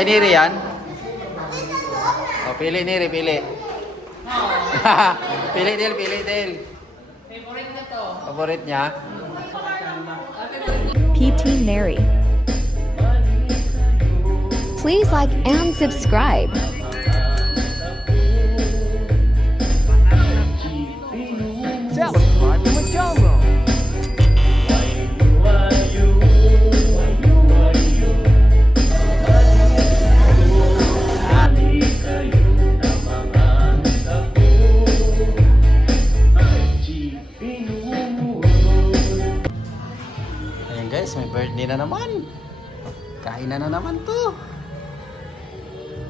Kay Neri yan? O, pili Neri, pili. Pili Del, pili Del. Favorite na to. Favorite niya? PT Neri. Please like and subscribe. Subscribe to my channel. Ayan guys, may birthday na naman. Kain na naman to.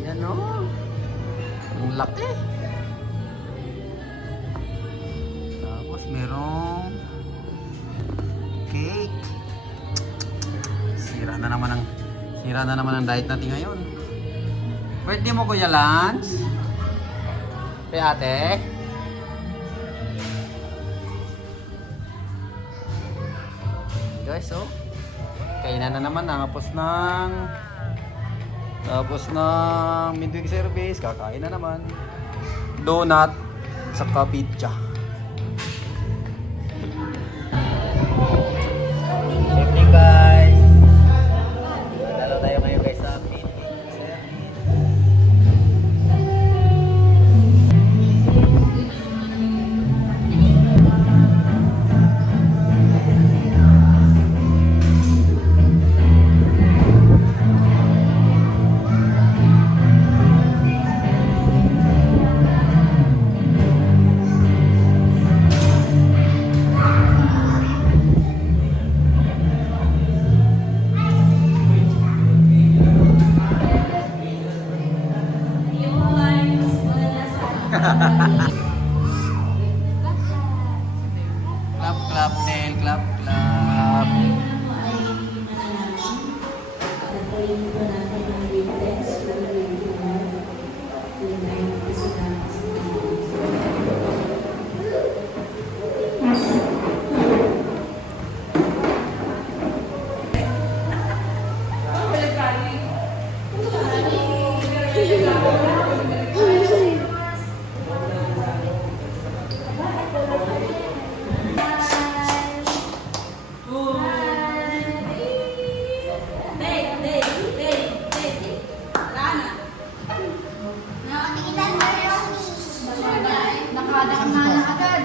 Ayan o. Ang laki. Tapos merong cake. Sira na naman ang diet natin ngayon. Birthday mo Kuya Lance? Kay ate? Guys, oh. Kainan na naman, tapos ng midweek service, kakain na naman. Donut, saka pizza. Evening guys. Dalaw tayo ngayon guys sa midweek service. Clap, clap, Nel. Clap, clap.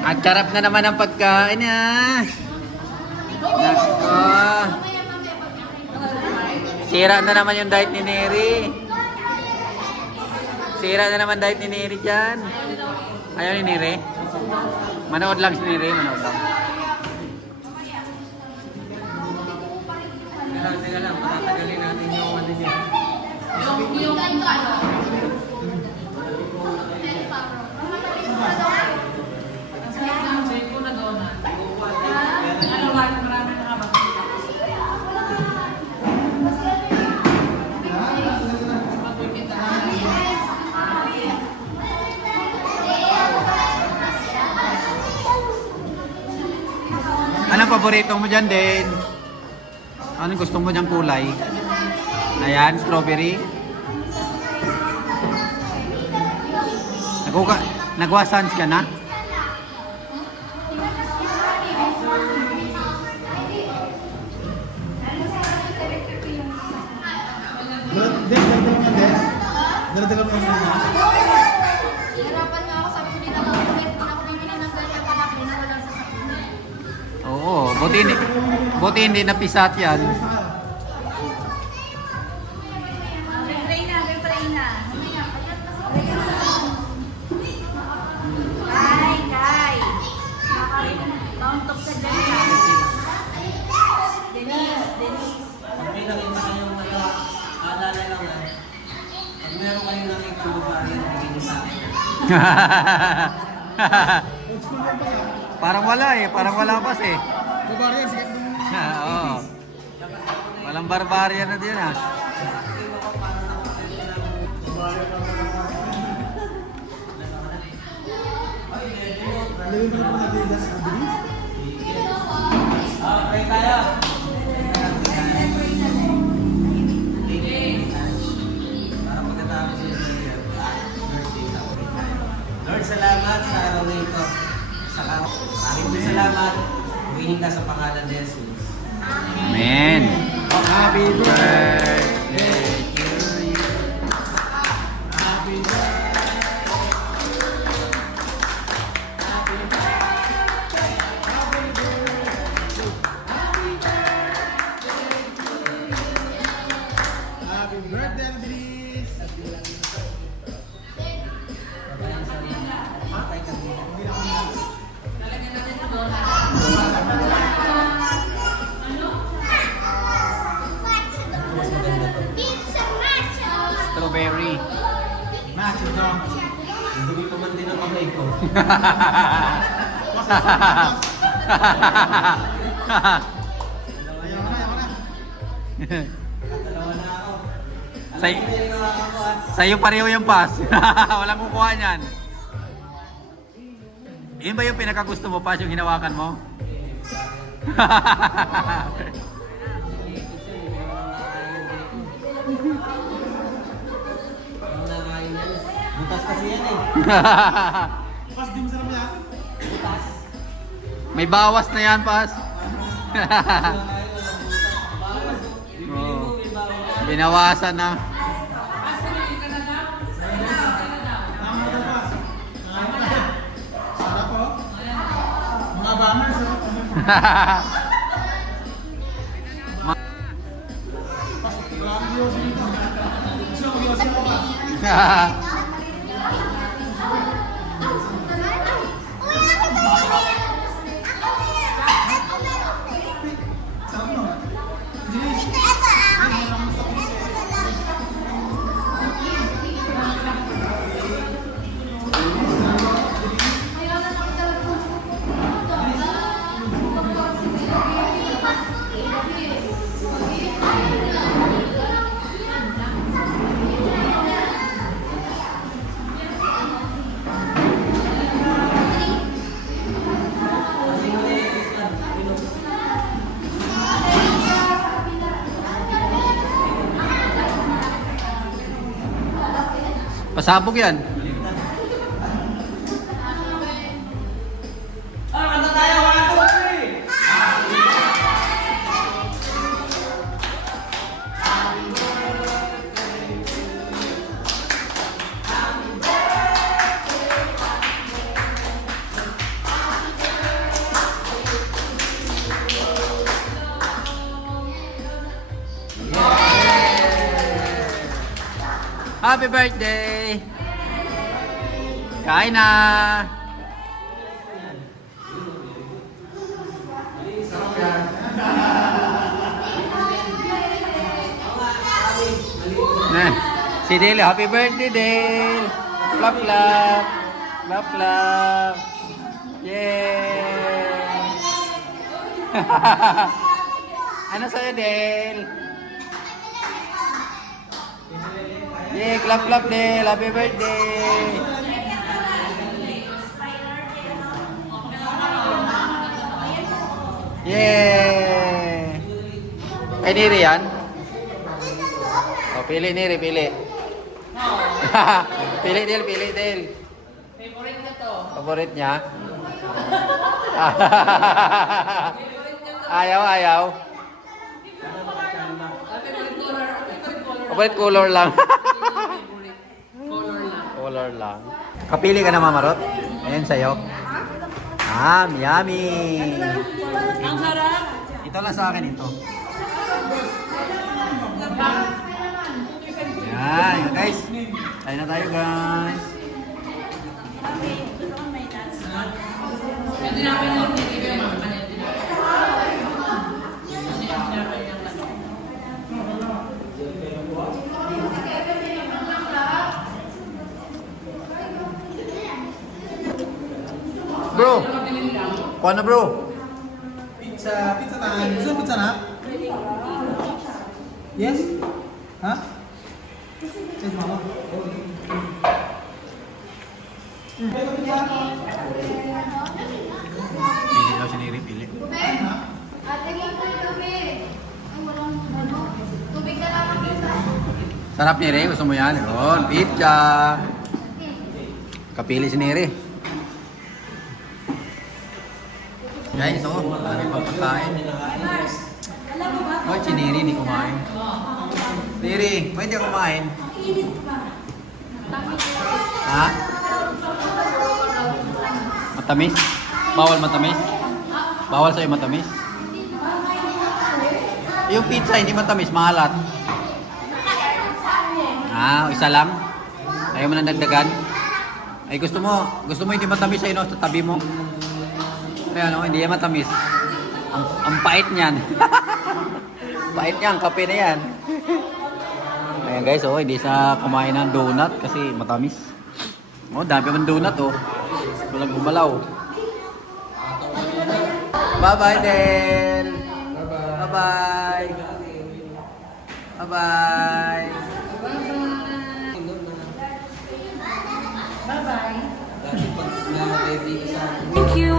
At sarap na naman ang pagkain ah. Nako. Sira na naman yung diet ni Neri. Sira na naman diet ni Neri dyan. Ayaw ni Neri? Manood lang si Neri, manood lang. Teka lang, patatagalin natin yung ano niya. Yung anong paborito mo dyan din? Anong gusto mo dyan kulay? Ayan, strawberry. Nagwasans ka na? Dala-dala mo naman. Hirapan nga ako, sabi ko din ako, hindi ako bibili ng ganyan pa na walang sasakyan. Oo, buti hindi napisat yan. Repray na. Kay. Count up ka dyan ka. Denise. Okay lang yung kayong alala lang yan. Pag meron kayong nakikita babae, bigyan niyo sa akin. Parang wala eh, parang wala pas eh. Barbarian, sikat mo. Oo. Walang barbarian na din ah. Lagyan ko na po natin yung sa bilis. Pray tayo. ka sa pangalan ni Jesus. Amen. Happy birthday to you. Happy birthday, Andres! Patay ka din. Mas maganda to. Strawberry. Macho dong. Hindi ko man din ang kamay ko. Ayaw na, ayaw na. Dalawa na ako. Say- Alam mo na yung mga ako ah. Sa'yo pareho yung pass. Walang kukuha niyan. Yun ba yung pinakagusto mo, pass, yung hinawakan mo? Ang nakain yan. Butas kasi yan eh. Pas, di masarap yan. Butas. May bawas na yan, pass. Nakain, walang butas. Bawas. Bibili mo, Oo. may bawas. Binawasan na. Tama ka, Pas. Sarap oh. Mga bangers, sarap. Pas, grabe yung dito. Gusto mo mag-iwasin ko, Pas? Sarap mo. Dinis. Ay, walang masakit. Pasabog yan. Kanta tayo, 1, 2, 3! Happy birthday! Kain na! Na, si Dale, happy birthday Dale! Clap clap! Clap clap! Yay! Ano sa'yo Dale? Yay! Clap clap Dale! Happy birthday! Yay! Ay, Niri yan? O, pili Niri, pili. Pili Del, pili Del. Favorite na to. Favorite niya? Ayaw, ayaw. Favorite color lang. Color lang. Color lang. Kapili ka na, Mamarot. Ayan sa'yo. Yummy! Ang sarap. Ito lang sa akin ito. Yan, guys. Tayo na tayo, guys. Hindi namin yung hindi kayo makakalit. Bro! Kuha na, bro. Pizza, pizza time. Gusto mo pizza na? Yes? Ha? Sige, mama. Pili daw si Niri, pili. Ate, tubig. Ay, walang ano. Tubig na lang ang pizza. Sarap, Niri. Gusto mo yan? Yun, pizza. Kapili si Niri. Guys, oh, marami pang pagkain. Oh, si Neri, hindi kumain. Neri, pwede kumain? Ha? Matamis? Bawal matamis? Bawal sa'yo matamis? Yung pizza, hindi matamis, maalat. Ah, isa lang? Ayaw mo na dagdagan? Ay, gusto mo hindi matamis sa'yo, no? Sa tabi mo. Kaya no, hindi yan matamis. Ang pait niyan. Pait niyan, kape na yan. Ayan guys, oh, hindi sa kumain ng donut kasi matamis. Oh, dami man donut, oh. Walang gumalaw. Bye-bye, Del. Bye-bye. Bye-bye. Bye-bye. Dati pag namatay dito sa Thank you